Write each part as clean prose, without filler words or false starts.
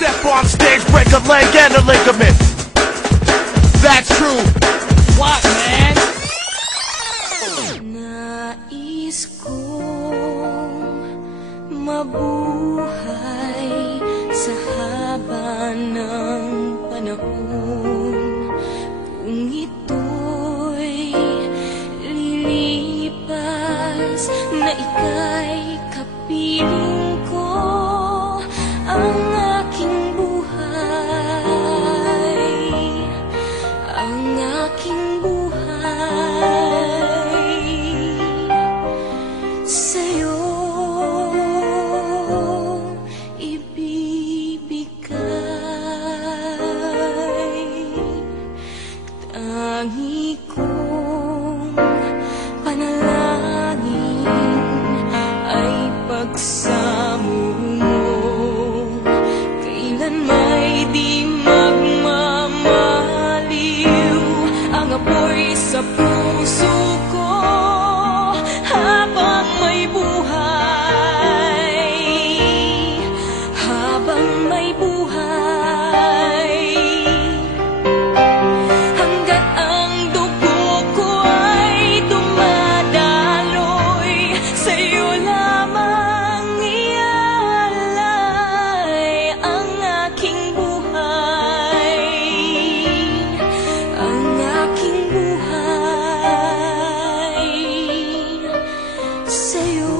Step on stage, break a leg and a ligament. That's true. What, man? Nais kong mabuhay sa haba ng panahon. Kung ito'y lilipas na ika'y kapiling ko, ang aking buhay sa'yo ibibigay. Tangi kong panalangin ay pagsamo mo, kailan may di magmamaliw ang apoy sa puso ko habang may buhay, habang may buhay. Hanggat ang dugo ko ay dumadaloy, sa'yo lamang ialay ang aking buhay, ang aking buhay sa'yo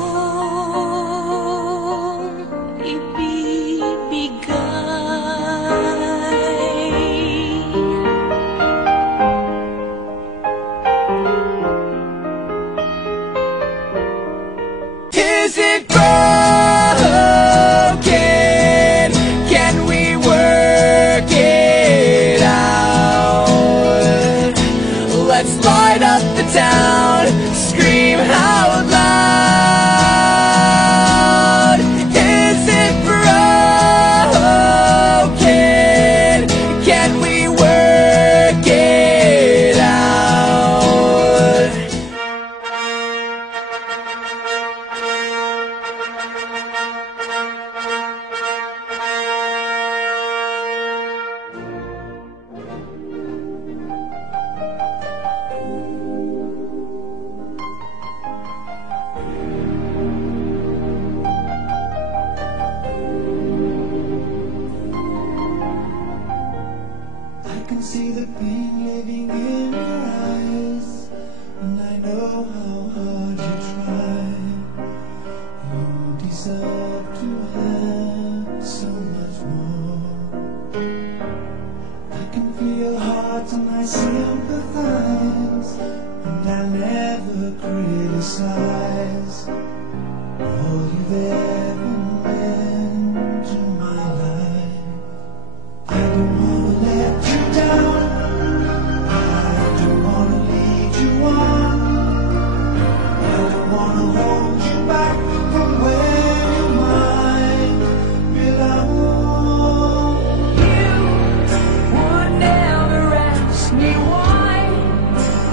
ibibigay. Is it broken? Can we work it out? Let's light up the town, scream out loud. Is it broken? Can we work it out? I can see the pain living in your eyes, and I know how hard you try. You deserve to have so much more. I can feel your heart and I sympathize, and I never criticize all you've ever meant to my life. I don't wanna let you down, I don't wanna lead you on, I don't wanna hold you back from where you might belong. You would never ask me why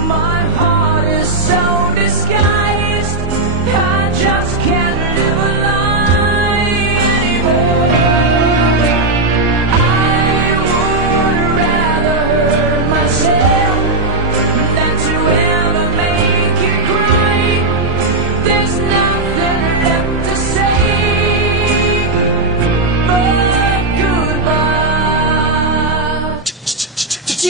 my heart is so disguised. I just can't live a lie.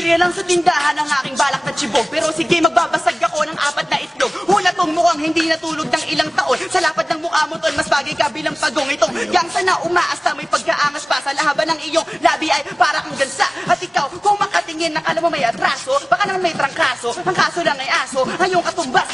Chichirya lang sa tindahan ang aking balak na chibog. Pero sige, magbabasag ako ng 4 na itlog. Una tong mukhang hindi natulog ng ilang taon. Sa lapad ng mukha mo tol, mas bagay ka bilang pagong. Itong gangsa na umaasta, may pagkaangas pa. Sa lahaban ng iyong labi ay para kang gansa. At ikaw, kung makatingin, nakala mo may atraso. Baka naman may trangkaso, ang kaso lang ay aso. Ang iyong katumbas